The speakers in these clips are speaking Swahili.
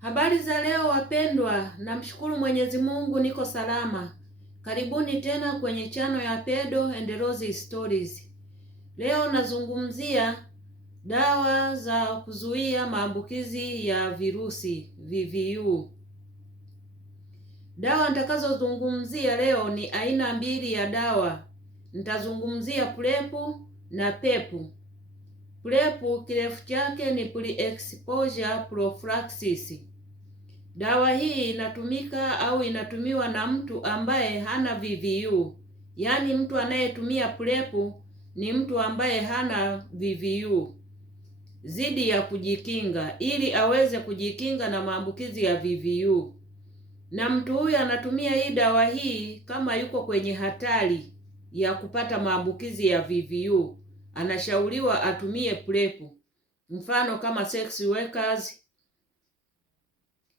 Habari za leo wapendwa, namshukuru Mwenyezi Mungu niko salama. Karibuni tena kwenye chano ya Pedo and Rose Stories. Leo nazungumzia dawa za kuzuia maambukizi ya virusi VVU. Dawa nitakazozungumzia leo ni aina mbili ya dawa. Nitazungumzia PrEP na PEP. PrEP kirefu chake ni pre-exposure prophylaxis. Dawa hii inatumika au inatumiwa na mtu ambaye hana VVU. Yaani mtu anayetumia PrEP ni mtu ambaye hana VVU, zidi ya kujikinga ili aweze kujikinga na maambukizi ya VVU. Na mtu huyu anatumia hii dawa hii kama yuko kwenye hatari ya kupata maambukizi ya VVU, anashauriwa atumie PrEP. Mfano kama sex workers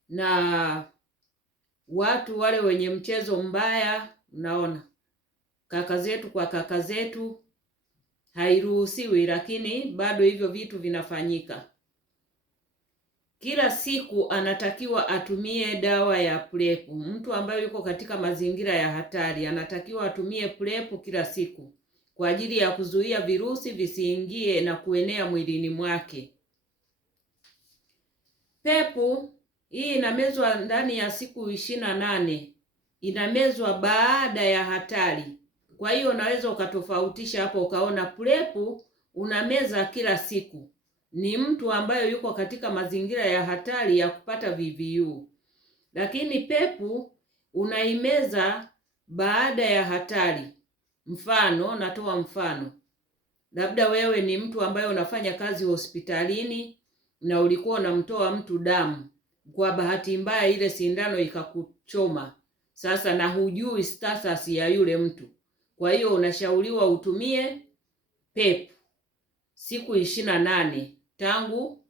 na watu wale wenye mchezo mbaya. Unaona, kaka zetu kwa kaka zetu hairuhusiwi, lakini bado hivyo vitu vinafanyika. Kila siku anatakiwa atumie dawa ya PrEP. Mtu ambaye yuko katika mazingira ya hatari anatakiwa atumie PrEP kila siku kwa ajili ya kuzuia virusi visiingie na kuenea mwilini mwake. PEP hii inamezwa ndani ya siku 28. Inamezwa baada ya hatari. Kwa hiyo unaweza ukatofautisha hapo ukaona PrEP unameza kila siku ni mtu ambaye yuko katika mazingira ya hatari ya kupata VVU. Lakini PEP unaimeza baada ya hatari. Mfano, natoa mfano. Labda wewe ni mtu ambaye unafanya kazi hospitalini na ulikuwa unamtoa mtu damu. Kwa bahati mbaya ile sindano ikakuchoma. Sasa na hujui status ya yule mtu. Kwa hiyo unashauriwa utumie PEP siku 28 tangu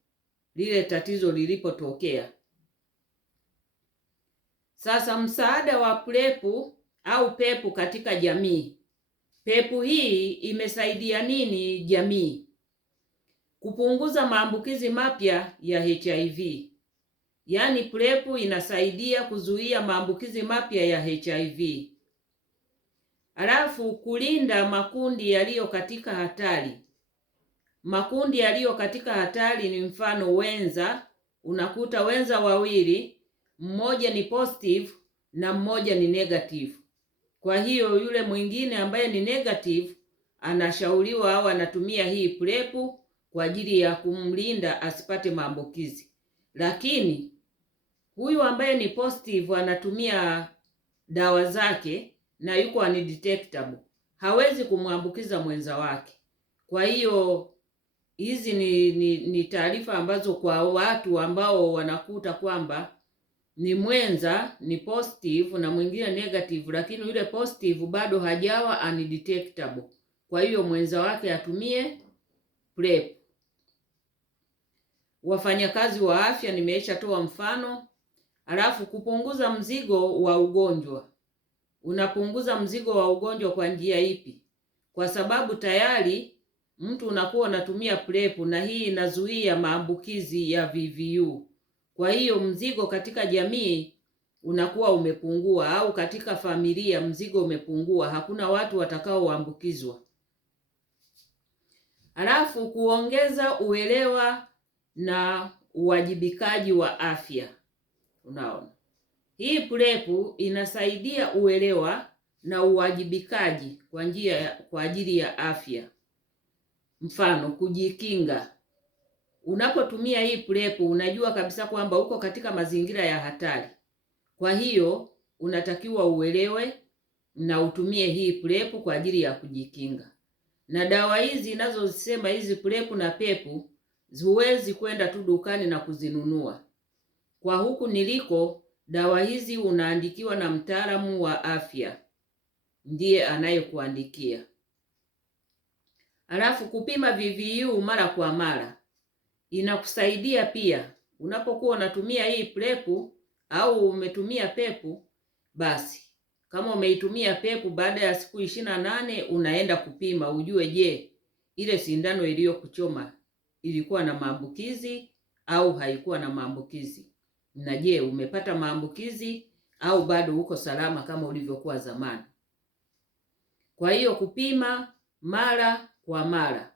lile tatizo lilipotokea. Sasa msaada wa PrEP au PEP katika jamii. PEP hii imesaidia nini jamii? Kupunguza maambukizi mapya ya HIV. Yaani PrEP inasaidia kuzuia maambukizi mapya ya HIV. Alafu kulinda makundi yaliyo katika hatari. Makundi yaliyo katika hatari ni mfano wenza. Unakuta wenza wawili, mmoja ni positive na mmoja ni negative. Kwa hiyo yule mwingine ambaye ni negative anashauriwa au anatumia hii PrEP kwa ajili ya kumlinda asipate maambukizi. Lakini huyu ambaye ni positive anatumia dawa zake na yuko undetectable, hawezi kumwambukiza mwenza wake. Kwa hiyo hizi ni taarifa ambazo kwa watu ambao wanakuta kwamba ni mwenza ni positive na mwingine negative, lakini yule positive bado hajawa undetectable. Kwa hiyo mwenza wake atumie PrEP. Wafanyakazi wa afya nimeishatoa mfano. Alafu kupunguza mzigo wa ugonjwa. Unapunguza mzigo wa ugonjwa kwa njia ipi? Kwa sababu tayari mtu unakuwa unatumia PrEP na hii inazuia maambukizi ya VVU. Kwa hiyo mzigo katika jamii unakuwa umepungua, au katika familia mzigo umepungua, hakuna watu watakaoambukizwa. Alafu kuongeza uelewa na uwajibikaji wa afya. Unaona, hii PrEP inasaidia uelewa na uwajibikaji kwa ajili ya afya. Mfano, kujikinga. Unapotumia hii PrEP unajua kabisa kwamba uko katika mazingira ya hatari. Kwa hiyo unatakiwa uelewe na utumie hii PrEP kwa ajili ya kujikinga. Na dawa hizi ninazosema hizi PrEP na PEP huwezi kwenda tu dukani na kuzinunua. Kwa huku niliko, dawa hizi unaandikiwa na mtaalamu wa afya, ndiye anayekuandikia. Alafu kupima VVU mara kwa mara inakusaidia pia. Unapokuwa unatumia hii PrEP au umetumia PEP, basi kama umeitumia PEP baada ya siku 28 unaenda kupima ujue, je, ile sindano iliyokuchoma ilikuwa na maambukizi au haikuwa na maambukizi. na je, umepata maambukizi au bado uko salama kama ulivyokuwa zamani. Kwa hiyo kupima mara kwa mara.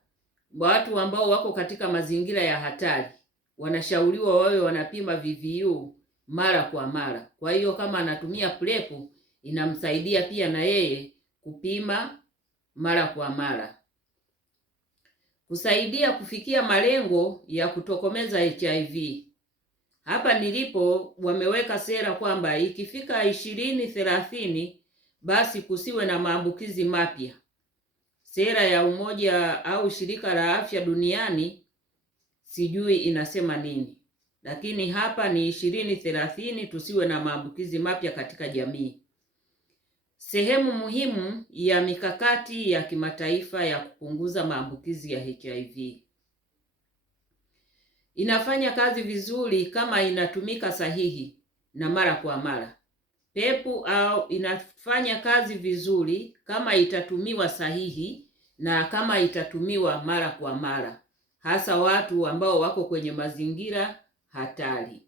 Watu ambao wako katika mazingira ya hatari wanashauriwa wawe wanapima VVU mara kwa mara. Kwa hiyo kama anatumia PrEP inamsaidia pia na yeye kupima mara kwa mara. Kusaidia kufikia malengo ya kutokomeza HIV. Hapa nilipo wameweka sera kwamba ikifika 2030 basi kusiwe na maambukizi mapya. Sera ya umoja au shirika la afya duniani sijui inasema nini, lakini hapa ni 2030 tusiwe na maambukizi mapya katika jamii. Sehemu muhimu ya mikakati ya kimataifa ya kupunguza maambukizi ya HIV. Inafanya kazi vizuri kama inatumika sahihi na mara kwa mara. PrEP au inafanya kazi vizuri kama itatumiwa sahihi na kama itatumiwa mara kwa mara, hasa watu ambao wako kwenye mazingira hatari.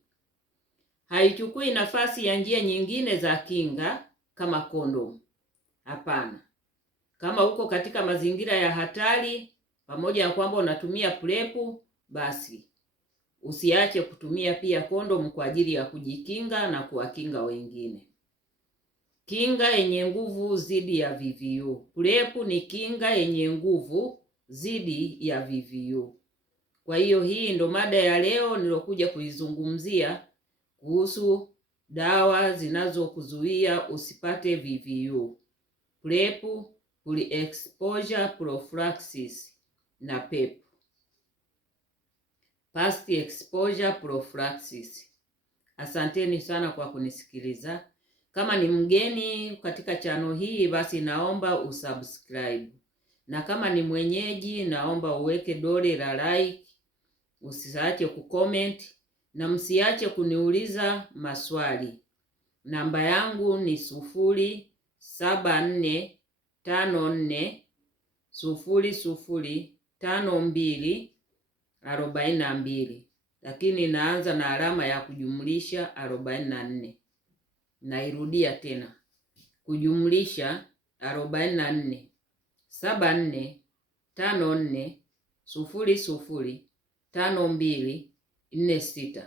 Haichukui nafasi ya njia nyingine za kinga kama kondom. Hapana. Kama uko katika mazingira ya hatari, pamoja na kwamba unatumia PrEP, basi usiache kutumia pia kondom kwa ajili ya kujikinga na kuwakinga wengine. Kinga yenye nguvu dhidi ya VVU. PrEP ni kinga yenye nguvu dhidi ya VVU. Kwa hiyo hii ndo mada ya leo nilokuja kuizungumzia kuhusu dawa zinazokuzuia usipate VVU. PrEP, pre-exposure prophylaxis na PEP, post exposure prophylaxis. Asanteni sana kwa kunisikiliza. Kama ni mgeni katika channel hii, basi naomba usubscribe, na kama ni mwenyeji naomba uweke dole la like, usiache kucomment na msiache kuniuliza maswali. Namba yangu ni 0744005242, lakini naanza na alama ya kujumlisha 44. Nairudia tena, kujumlisha 44 7454005246.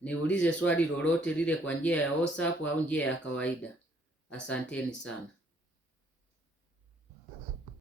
Niulize swali lolote lile kwa njia ya WhatsApp au njia ya kawaida. Asanteni sana.